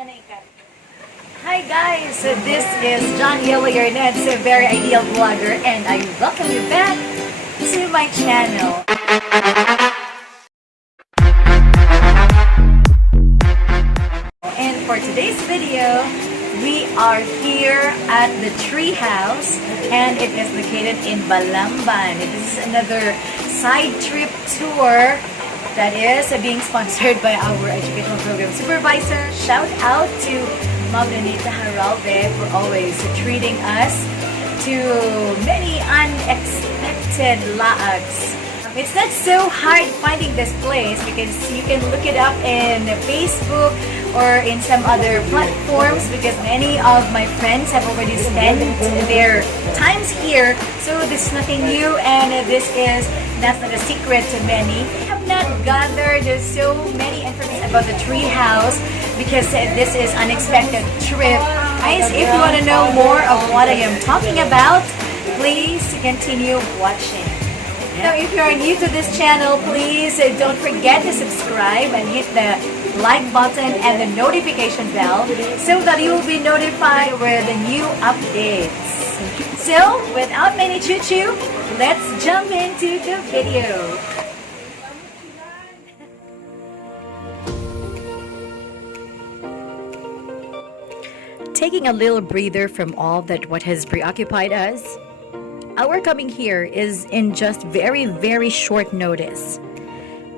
Hi guys, so this is Jaralve, your Nenit's a very ideal vlogger, and I welcome you back to my channel. And for today's video, we are here at the tree house, and it is located in Valentine. This is another side trip tour that is being sponsored by our educational program supervisor. Shout out to Maam Jaralve for always treating us to many unexpected laags. It's not so hard finding this place because you can look it up in Facebook or in some other platforms, because many of my friends have already spent their times here. So this is nothing new, and that's not a secret to many. I have not gathered so many information about the tree house because this is unexpected trip. Guys, if you want to know more of what I am talking about, please continue watching. Now, if you are new to this channel, please don't forget to subscribe and hit the like button and the notification bell so that you will be notified with the new updates. So, without many choo-choo, let's jump into the video. Taking a little breather from all that what has preoccupied us, our coming here is in just very short notice.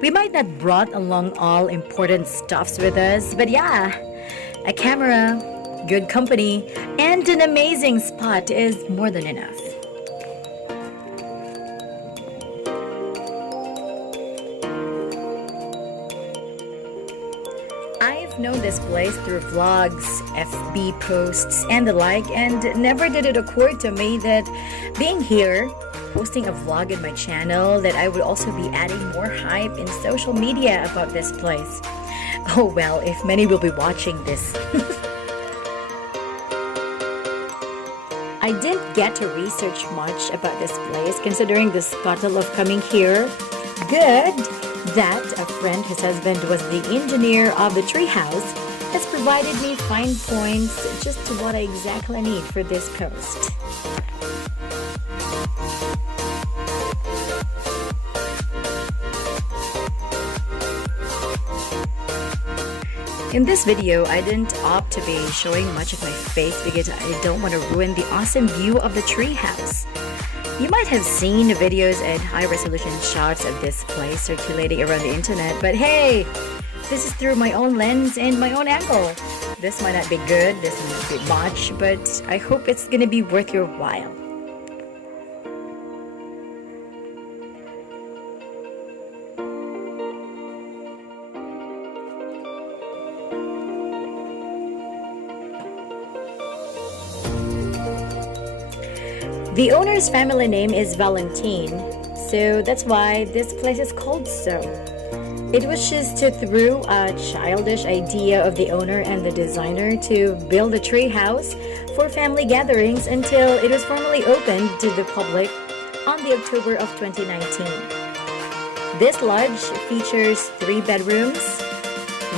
We might not brought along all important stuffs with us, but yeah, a camera, good company, and an amazing spot is more than enough. I've known this place through vlogs, FB posts, and the like, and never did it occur to me that being here, posting a vlog in my channel, that I would also be adding more hype in social media about this place. Oh well, if many will be watching this. I didn't get to research much about this place considering the scuttle of coming here. Good that a friend whose husband was the engineer of the treehouse has provided me fine points just to what I exactly need for this post. In this video, I didn't opt to be showing much of my face because I don't want to ruin the awesome view of the treehouse. You might have seen videos and high-resolution shots of this place circulating around the internet, but hey, this is through my own lens and my own angle. This might not be good, this might not be much, but I hope it's gonna be worth your while. The owner's family name is Valentine, so that's why this place is called so. It was just through a childish idea of the owner and the designer to build a tree house for family gatherings until it was formally opened to the public on the October of 2019. This lodge features 3 bedrooms,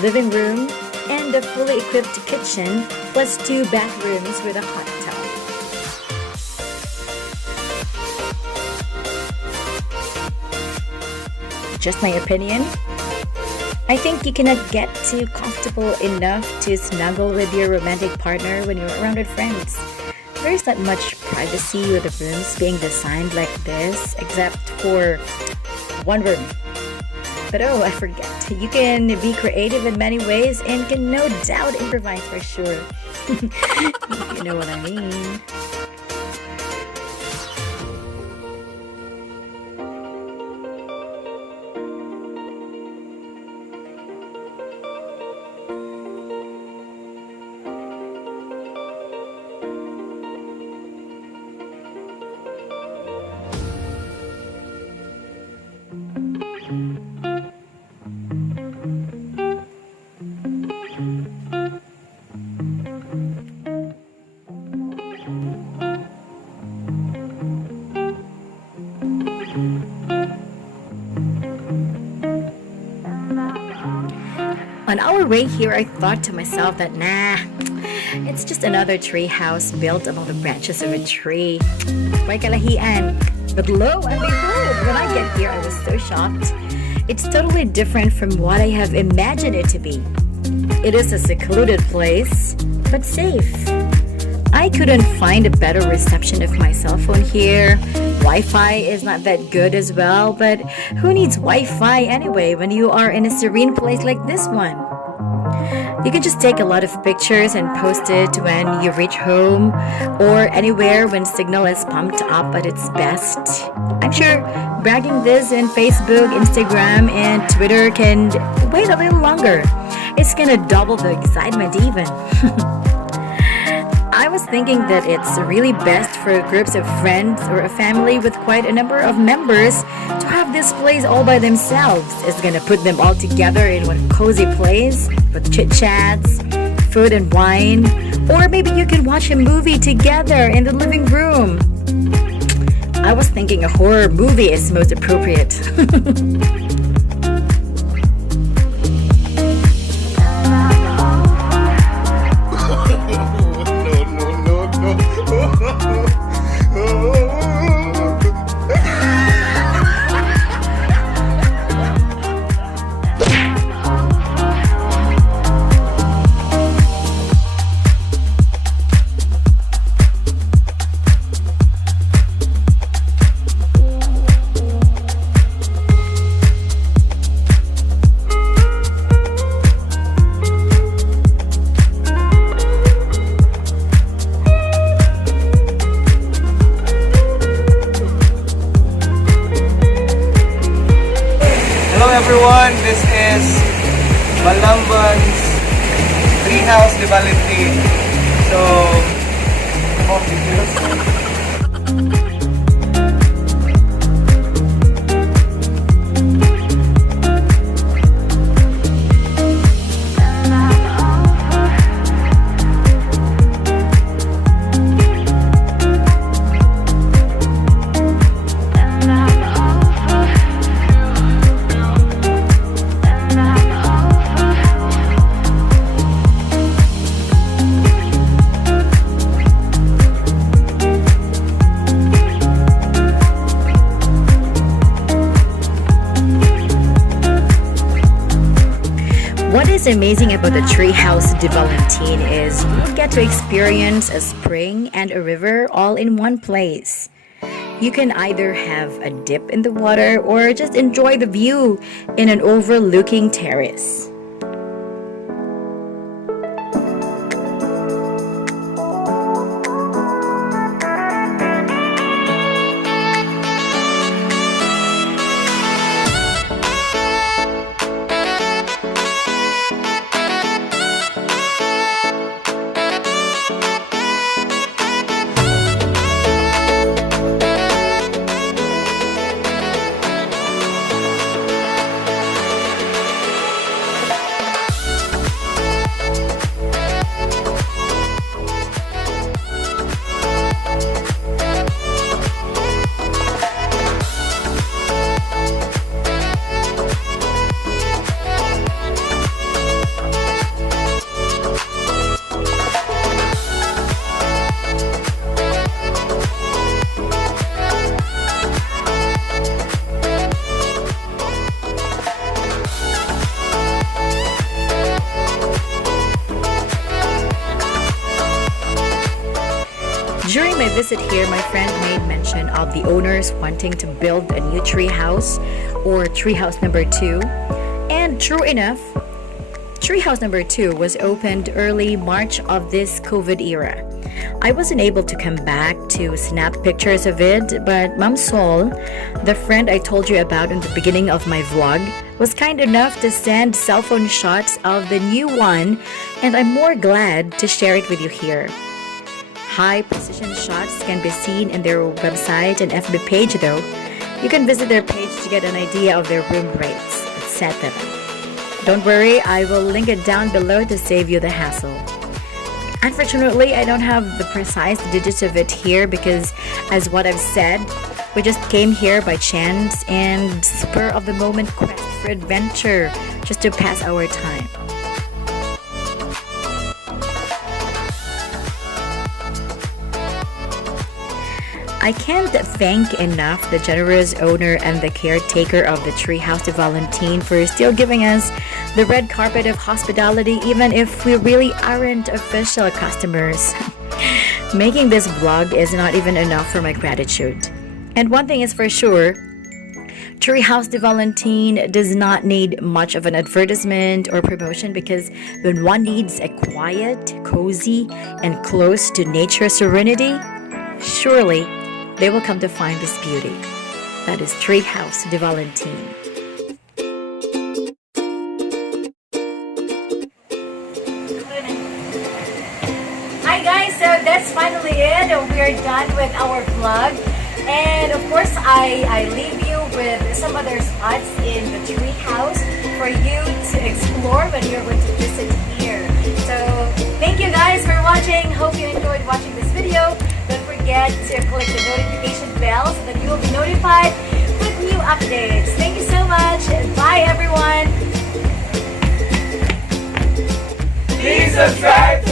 living room, and a fully equipped kitchen, plus 2 bathrooms with a hot tub. Just my opinion, I think you cannot get too comfortable enough to snuggle with your romantic partner when you're around with friends. There's not much privacy with the rooms being designed like this, except for one room. But oh, I forget, you can be creative in many ways and can no doubt improvise for sure. You know what I mean. On our way here, I thought to myself that nah, it's just another tree house built among the branches of a tree. May kalahian. But lo and behold, when I get here, I was so shocked. It's totally different from what I have imagined it to be. It is a secluded place, but safe. I couldn't find a better reception of my cell phone here. Wi-Fi is not that good as well, but who needs Wi-Fi anyway when you are in a serene place like this one? You can just take a lot of pictures and post it when you reach home or anywhere when signal is pumped up at its best. I'm sure bragging this in Facebook, Instagram, and Twitter can wait a little longer. It's gonna double the excitement even. I was thinking that it's really best for groups of friends or a family with quite a number of members to have this place all by themselves. It's gonna put them all together in one cozy place with chit-chats, food and wine, or maybe you can watch a movie together in the living room. I was thinking a horror movie is most appropriate. Everyone, this is Balamban's Treehouse de Valentine. So, more details. What is amazing about the Treehouse de Valentine is you get to experience a spring and a river all in one place. You can either have a dip in the water or just enjoy the view in an overlooking terrace. During my visit here, my friend made mention of the owners wanting to build a new tree house or tree house number 2. And true enough, tree house number 2 was opened early March of this COVID era. I wasn't able to come back to snap pictures of it, but Ma'am Sol, the friend I told you about in the beginning of my vlog, was kind enough to send cell phone shots of the new one, and I'm more glad to share it with you here. High precision shots can be seen in their website and FB page though. You can visit their page to get an idea of their room rates, etc. Don't worry, I will link it down below to save you the hassle. Unfortunately, I don't have the precise digits of it here because, as what I've said, we just came here by chance and spur of the moment quest for adventure just to pass our time. I can't thank enough the generous owner and the caretaker of the Treehouse de Valentine for still giving us the red carpet of hospitality, even if we really aren't official customers. Making this vlog is not even enough for my gratitude. And one thing is for sure, Treehouse de Valentine does not need much of an advertisement or promotion, because when one needs a quiet, cozy, and close to nature serenity, surely they will come to find this beauty. That is Treehouse de Valentine. Hi guys, so that's finally it. We're done with our vlog. And of course, I leave you with some other spots in the tree house for you to explore when you're going to visit here. So thank you guys for watching. Hope you enjoyed watching this video. Don't forget to click the notification bell so that you will be notified with new updates. Thank you so much. Bye everyone. Please subscribe